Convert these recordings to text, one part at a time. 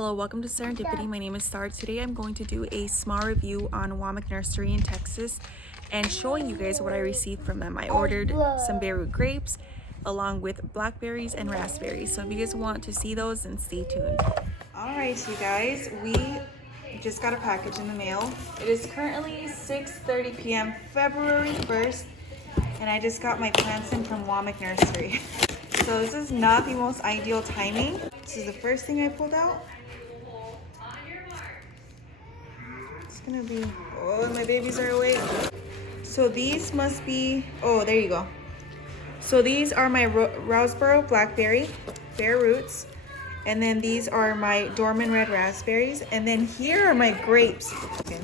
Hello, welcome to Serendipity. My name is Star. Today I'm going to do a small review on Womack Nursery in Texas and showing you guys what I received from them. I ordered some bare root grapes along with blackberries and raspberries. So if you guys want to see those, then stay tuned. Alright, you guys, we just got a package in the mail. It is currently 6:30 p.m. February 1st, and I just got my plants in from Womack Nursery. So this is not the most ideal timing. This is the first thing I pulled out. It's gonna be, oh, my babies are awake. So these must be, oh, there you go. So these are my Roseboro Blackberry, bare roots. And then these are my dormant red raspberries. And then here are my grapes. Okay.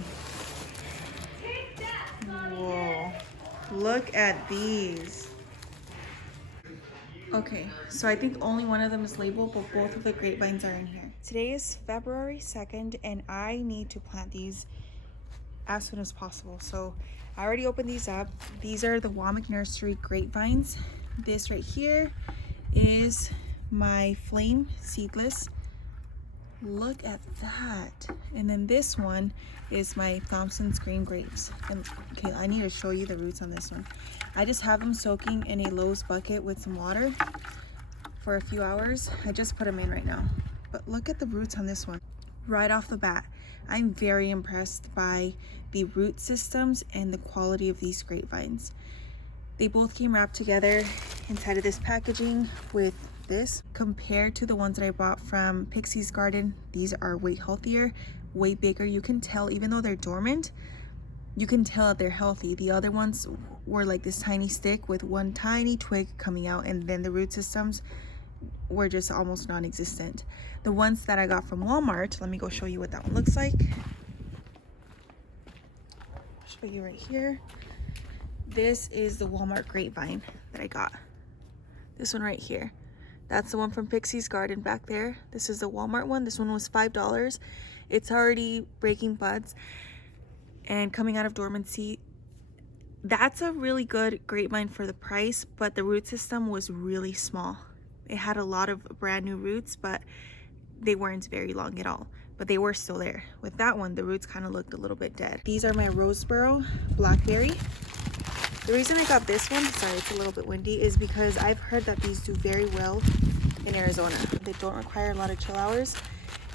Whoa, look at these. Okay, so I think only one of them is labeled, but both of the grapevines are in here. Today is February 2nd, and I need to plant these as soon as possible. So I already opened these up. These are the Womack Nursery grapevines. This right here is my flame seedless. Look at that. And then this one is my Thompson's green grapes. And okay, I need to show you the roots on this one. I just have them soaking in a Lowe's bucket with some water for a few hours. I just put them in right now. But look at the roots on this one. Right off the bat, I'm very impressed by the root systems and the quality of these grapevines. They both came wrapped together inside of this packaging with this. Compared to the ones that I bought from Pixie's Garden, these are way healthier, way bigger. You can tell, even though they're dormant, you can tell that they're healthy. The other ones were like this tiny stick with one tiny twig coming out, and then the root systems were just almost non-existent. The ones that I got from Walmart, let me go show you what that one looks like. I'll show you right here. This is the Walmart grapevine that I got. This one right here. That's the one from Pixie's Garden back there. This is the Walmart one. This one was $5. It's already breaking buds and coming out of dormancy. That's a really good grapevine for the price, but the root system was really small. It had a lot of brand new roots, but they weren't very long at all. But they were still there. With that one, the roots kind of looked a little bit dead. These are my Roseboro Blackberry. The reason I got this one, sorry, it's a little bit windy, is because I've heard that these do very well in Arizona. They don't require a lot of chill hours,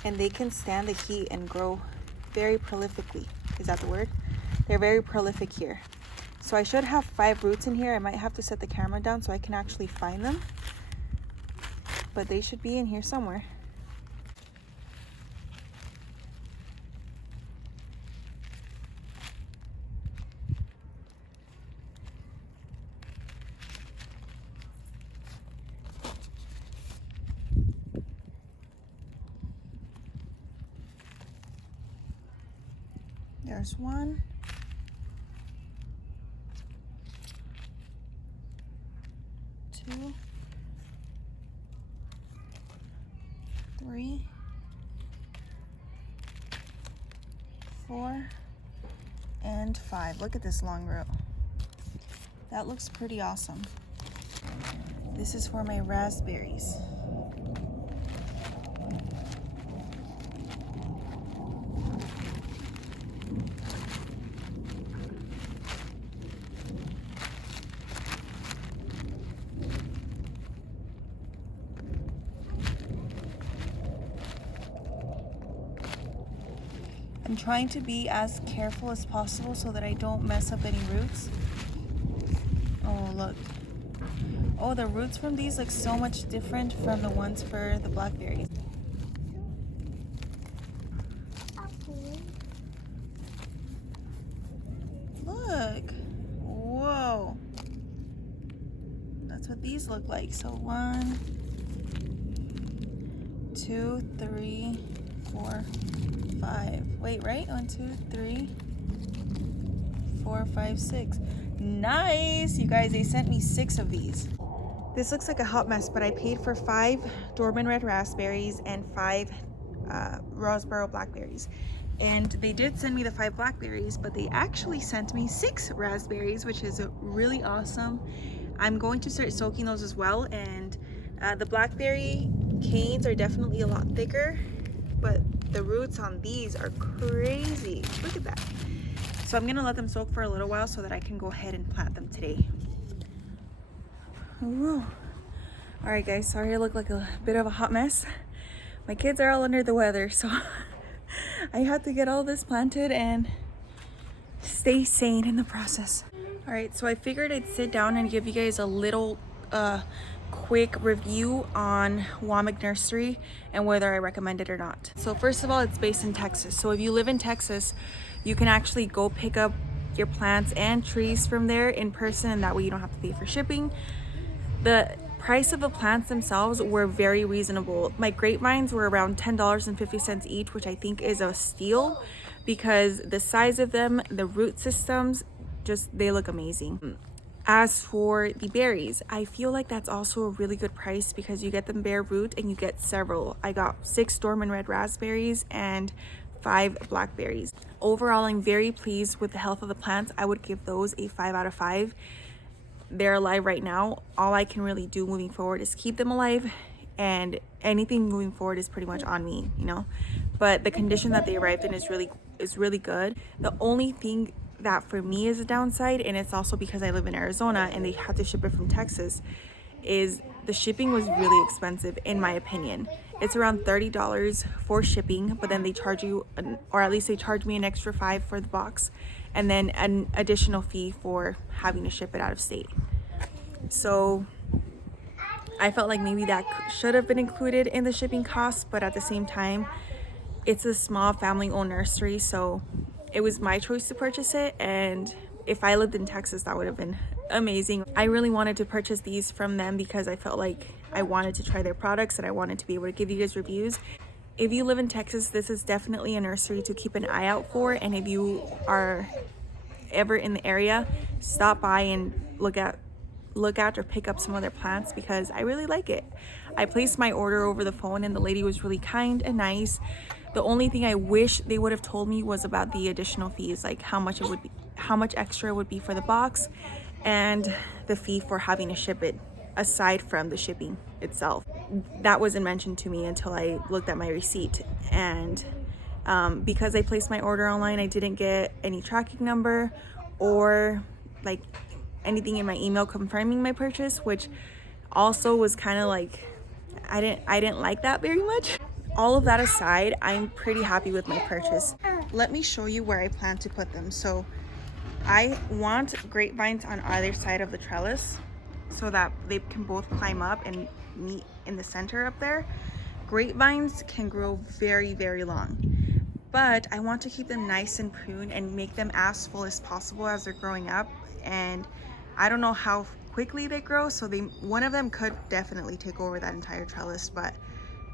and they can stand the heat and grow very prolifically. Is that the word? They're very prolific here. So I should have 5 roots in here. I might have to set the camera down so I can actually find them, but they should be in here somewhere. There's 1, 2, 3, 4, and 5. Look at this long row. That looks pretty awesome. This is for my raspberries. I'm trying to be as careful as possible so that I don't mess up any roots. Oh, look. Oh, the roots from these look so much different from the ones for the blackberries. Look. Whoa. That's what these look like. So 1, 2, 3, 4, 5. Wait, right? 1, 2, 3, 4, 5, 6. Nice! You guys, they sent me 6 of these. This looks like a hot mess, but I paid for 5 dormant red raspberries and 5 Roseboro blackberries. And they did send me the 5 blackberries, but they actually sent me 6 raspberries, which is really awesome. I'm going to start soaking those as well, and the blackberry canes are definitely a lot thicker, but the roots on these are crazy. Look at that. So I'm gonna let them soak for a little while so that I can go ahead and plant them today. Ooh. All right guys, sorry I look like a bit of a hot mess. My kids are all under the weather, so I had to get all this planted and stay sane in the process. All right, so I figured I'd sit down and give you guys a little quick review on Womack Nursery and whether I recommend it or not. So first of all, it's based in Texas. So if you live in Texas, you can actually go pick up your plants and trees from there in person, and that way you don't have to pay for shipping. The price of the plants themselves were very reasonable. My grapevines were around $10.50 each, which I think is a steal because the size of them, the root systems, just they look amazing. As for the berries, I feel like that's also a really good price because you get them bare root and you get several. I got 6 Dorman red raspberries and 5 blackberries. Overall, I'm very pleased with the health of the plants. I would give those a 5 out of 5. They're alive right now. All I can really do moving forward is keep them alive, and anything moving forward is pretty much on me, you know. But the condition that they arrived in is really good. The only thing that for me is a downside, and it's also because I live in Arizona and they had to ship it from Texas, is the shipping was really expensive in my opinion. It's around $30 for shipping, but then they charge you, or at least they charge me an extra $5 for the box, and then an additional fee for having to ship it out of state. So I felt like maybe that should have been included in the shipping costs, but at the same time, it's a small family-owned nursery, so it was my choice to purchase it, and if I lived in Texas, that would have been amazing. I really wanted to purchase these from them because I felt like I wanted to try their products and I wanted to be able to give you guys reviews. If you live in Texas, this is definitely a nursery to keep an eye out for, and if you are ever in the area, stop by and look at or pick up some other plants because I really like it. I placed my order over the phone and the lady was really kind and nice. The only thing I wish they would have told me was about the additional fees, like how much it would be, how much extra it would be for the box, and the fee for having to ship it aside from the shipping itself. That wasn't mentioned to me until I looked at my receipt, and because I placed my order online, I didn't get any tracking number or like anything in my email confirming my purchase, which also was kind of like I didn't like that very much. All of that aside, I'm pretty happy with my purchase. Let me show you where I plan to put them. So I want grapevines on either side of the trellis so that they can both climb up and meet in the center up there. Grapevines can grow very, very long, but I want to keep them nice and pruned and make them as full as possible as they're growing up. And I don't know how quickly they grow, so one of them could definitely take over that entire trellis, but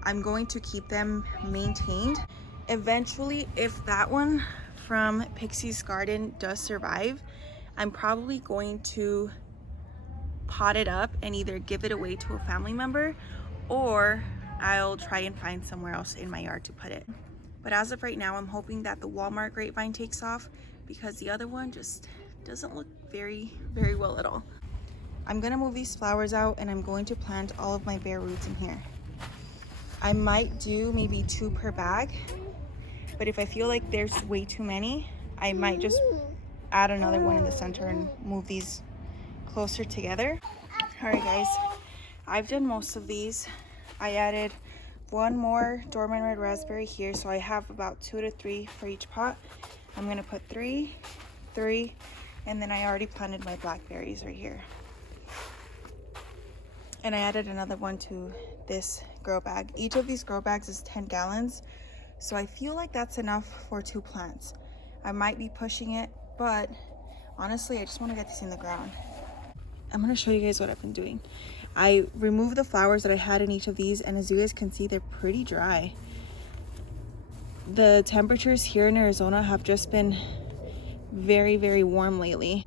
I'm going to keep them maintained. Eventually, if that one from Pixie's Garden does survive, I'm probably going to pot it up and either give it away to a family member, or I'll try and find somewhere else in my yard to put it. But as of right now, I'm hoping that the Walmart grapevine takes off because the other one just doesn't look very, very well at all. I'm gonna move these flowers out and I'm going to plant all of my bare roots in here. I might do maybe 2 per bag, but if I feel like there's way too many, I might just add another one in the center and move these closer together. All right guys, I've done most of these. I added 1 more Dorman red raspberry here, so I have about 2 to 3 for each pot. I'm gonna put 3, and then I already planted my blackberries right here. And I added another one to this grow bag. Each of these grow bags is 10 gallons, so I feel like that's enough for 2 plants. I might be pushing it, but honestly, I just want to get this in the ground. I'm going to show you guys what I've been doing. I removed the flowers that I had in each of these, and as you guys can see, they're pretty dry. The temperatures here in Arizona have just been very, very warm lately.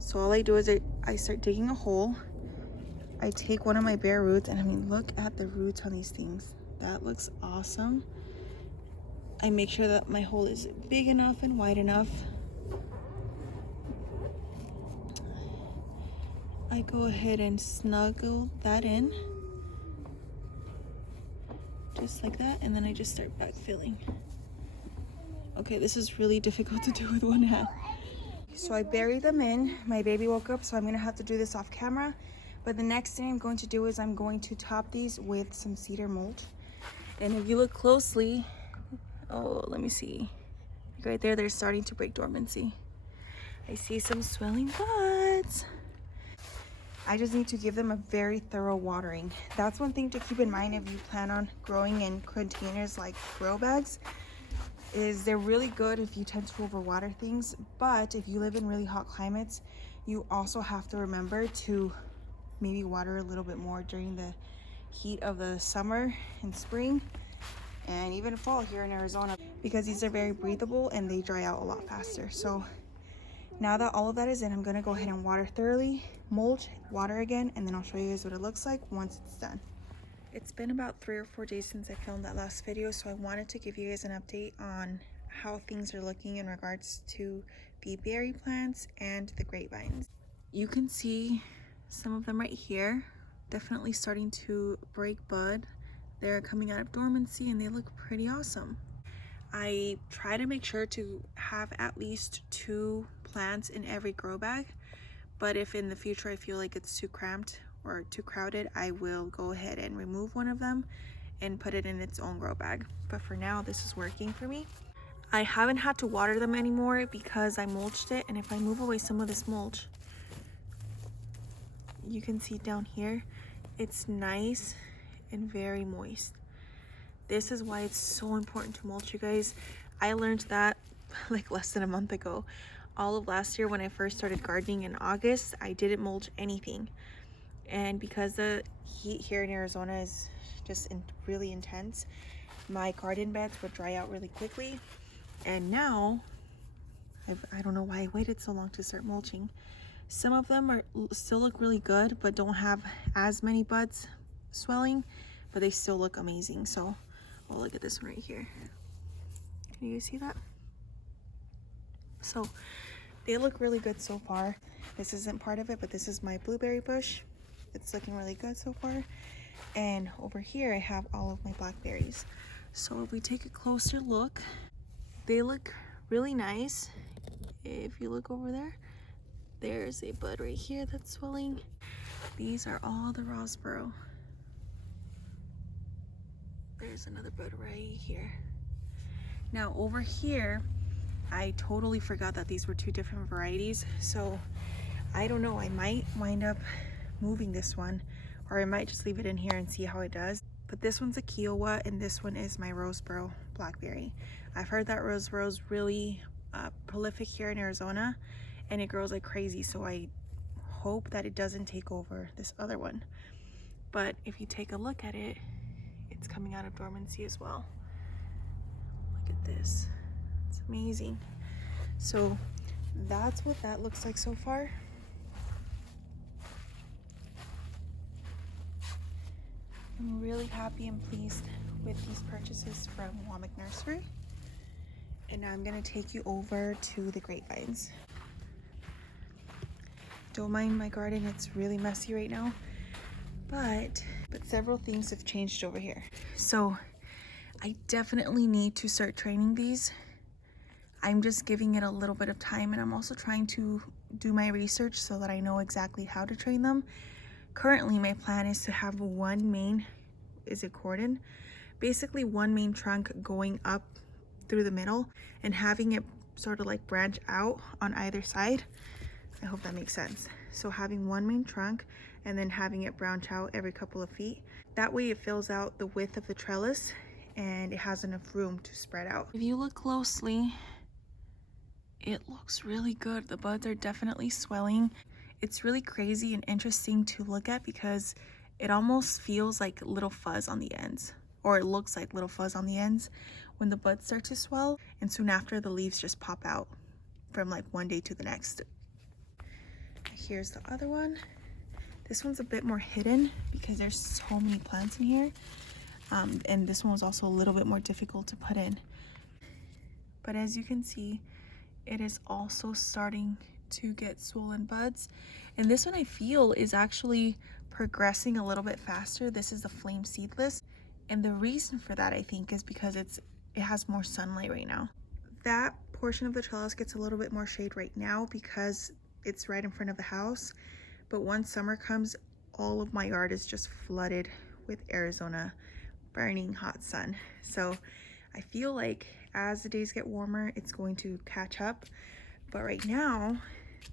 So all I do is I start digging a hole. I take one of my bare roots, and I mean, look at the roots on these things. That looks awesome. I make sure that my hole is big enough and wide enough. I go ahead and snuggle that in just like that, and then I just start backfilling. Okay, this is really difficult to do with one hand. So I buried them in. My baby woke up, so I'm gonna have to do this off camera. But the next thing I'm going to do is I'm going to top these with some cedar mulch. And if you look closely, oh, let me see. Right there, they're starting to break dormancy. I see some swelling buds. I just need to give them a very thorough watering. That's one thing to keep in mind if you plan on growing in containers like grow bags, is they're really good if you tend to overwater things, but if you live in really hot climates, you also have to remember to maybe water a little bit more during the heat of the summer and spring and even fall here in Arizona, because these are very breathable and they dry out a lot faster. So now that all of that is in, I'm gonna go ahead and water thoroughly, mulch, water again, and then I'll show you guys what it looks like once it's done. It's been about 3 or 4 days since I filmed that last video, so I wanted to give you guys an update on how things are looking in regards to the berry plants and the grapevines. You can see some of them right here, definitely starting to break bud. They're coming out of dormancy and they look pretty awesome. I try to make sure to have at least 2 plants in every grow bag, but if in the future I feel like it's too cramped or too crowded, I will go ahead and remove one of them and put it in its own grow bag. But for now, this is working for me. I haven't had to water them anymore because I mulched it, and if I move away some of this mulch, you can see down here, it's nice and very moist. This is why it's so important to mulch, you guys. I learned that like less than a month ago. All of last year when I first started gardening in August, I didn't mulch anything. And because the heat here in Arizona is just really intense, my garden beds would dry out really quickly. And now, I don't know why I waited so long to start mulching. Some of them still look really good, but don't have as many buds swelling, but they still look amazing. So, oh, look at this one right here. Can you guys see that? So they look really good so far. This isn't part of it, but this is my blueberry bush. It's looking really good so far. And over here I have all of my blackberries. So if we take a closer look, they look really nice. If you look over there, there's a bud right here that's swelling. These are all the Roseboro. There's another bud right here. Now over here, I totally forgot that these were 2 different varieties. So I don't know, I might wind up moving this one, or I might just leave it in here and see how it does. But this one's a Kiowa and this one is my Roseboro Blackberry. I've heard that Roseboro is really prolific here in Arizona and it grows like crazy, so I hope that it doesn't take over this other one. But if you take a look at it, it's coming out of dormancy as well. Look at this, it's amazing. So that's what that looks like so far. I'm really happy and pleased with these purchases from Womack Nursery. And now I'm gonna take you over to the grapevines. Don't mind my garden, it's really messy right now, but several things have changed over here. So I definitely need to start training these. I'm just giving it a little bit of time, and I'm also trying to do my research so that I know exactly how to train them. Currently, my plan is to have one main, cordon? Basically one main trunk going up through the middle and having it sort of like branch out on either side. I hope that makes sense. So having one main trunk and then having it branch out every couple of feet. That way it fills out the width of the trellis and it has enough room to spread out. If you look closely, it looks really good. The buds are definitely swelling. It's really crazy and interesting to look at because it almost feels like little fuzz on the ends, or it looks like little fuzz on the ends when the buds start to swell, and soon after the leaves just pop out from like one day to the next. Here's the other one. This one's a bit more hidden because there's so many plants in here, and this one was also a little bit more difficult to put in. But as you can see, it is also starting to get swollen buds, and this one I feel is actually progressing a little bit faster. This is the flame seedless. And the reason for that, I think, is because it has more sunlight right now. That portion of the trellis gets a little bit more shade right now because it's right in front of the house. But once summer comes, all of my yard is just flooded with Arizona burning hot sun. So I feel like as the days get warmer, it's going to catch up. But right now,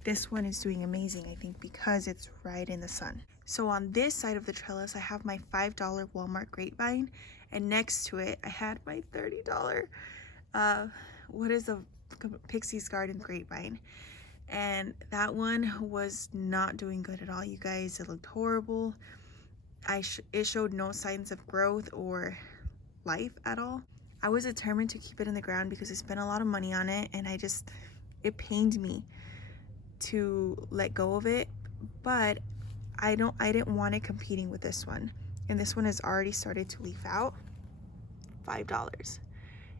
this one is doing amazing, I think, because it's right in the sun. So on this side of the trellis, I have my $5 Walmart grapevine, and next to it, I had my $30, what is a Pixie's Garden grapevine. And that one was not doing good at all, you guys. It looked horrible. It showed no signs of growth or life at all. I was determined to keep it in the ground because I spent a lot of money on it, and it pained me to let go of it, but I didn't want it competing with this one. And this one has already started to leaf out. $5.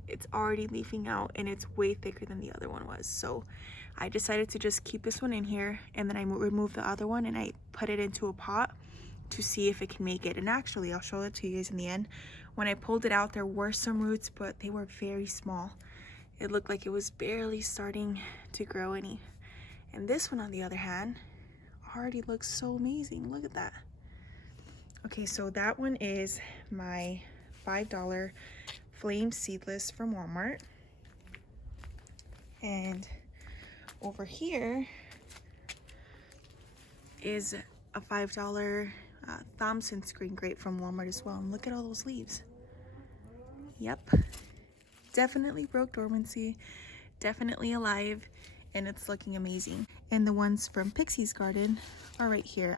It's already leafing out, and it's way thicker than the other one was. So I decided to just keep this one in here, and then I removed the other one and I put it into a pot to see if it can make it. And actually, I'll show it to you guys in the end. When I pulled it out, there were some roots, but they were very small. It looked like it was barely starting to grow any. And this one, on the other hand, already looks so amazing. Look at that. Okay, so that one is my $5 Flame Seedless from Walmart. And over here is a $5 Thompson's green grape from Walmart as well. And look at all those leaves. Yep. Definitely broke dormancy. Definitely alive. And it's looking amazing. And the ones from Pixie's Garden are right here.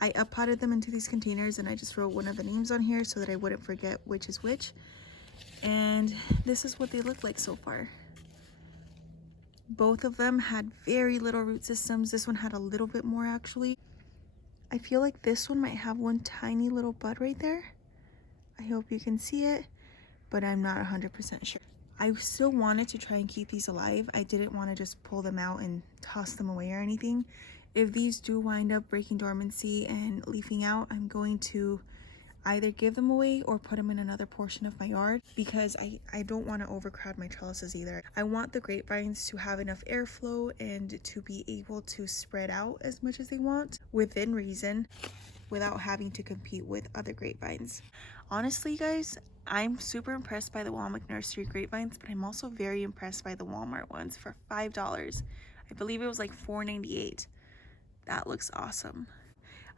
I up-potted them into these containers, and I just wrote one of the names on here so that I wouldn't forget which is which. And this is what they look like so far. Both of them had very little root systems. This one had a little bit more, actually. I feel like this one might have one tiny little bud right there. I hope you can see it, but I'm not 100% sure. I still wanted to try and keep these alive. I didn't want to just pull them out and toss them away or anything. If these do wind up breaking dormancy and leafing out, I'm going to either give them away or put them in another portion of my yard, because I don't want to overcrowd my trellises either. I want the grapevines to have enough airflow and to be able to spread out as much as they want within reason, without having to compete with other grapevines. Honestly, guys, I'm super impressed by the Womack Nursery grapevines, but I'm also very impressed by the Walmart ones for $5. I believe it was like $4.98. That looks awesome.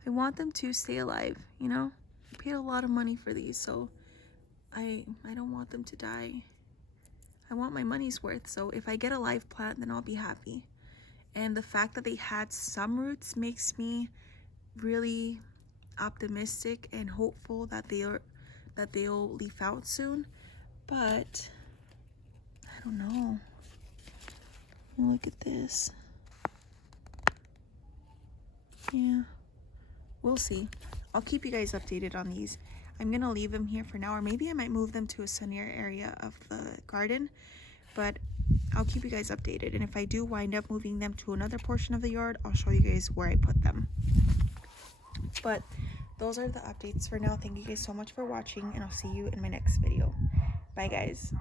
I want them to stay alive, you know? I paid a lot of money for these, so I don't want them to die. I want my money's worth, so if I get a live plant, then I'll be happy. And the fact that they had some roots makes me really optimistic and hopeful that they'll leaf out soon. But I don't know. Look at this. Yeah, we'll see. I'll keep you guys updated on these. I'm gonna leave them here for now, or maybe I might move them to a sunnier area of the garden, but I'll keep you guys updated. And if I do wind up moving them to another portion of the yard, I'll show you guys where I put them. But those are the updates for now. Thank you guys so much for watching, and I'll see you in my next video. Bye, guys.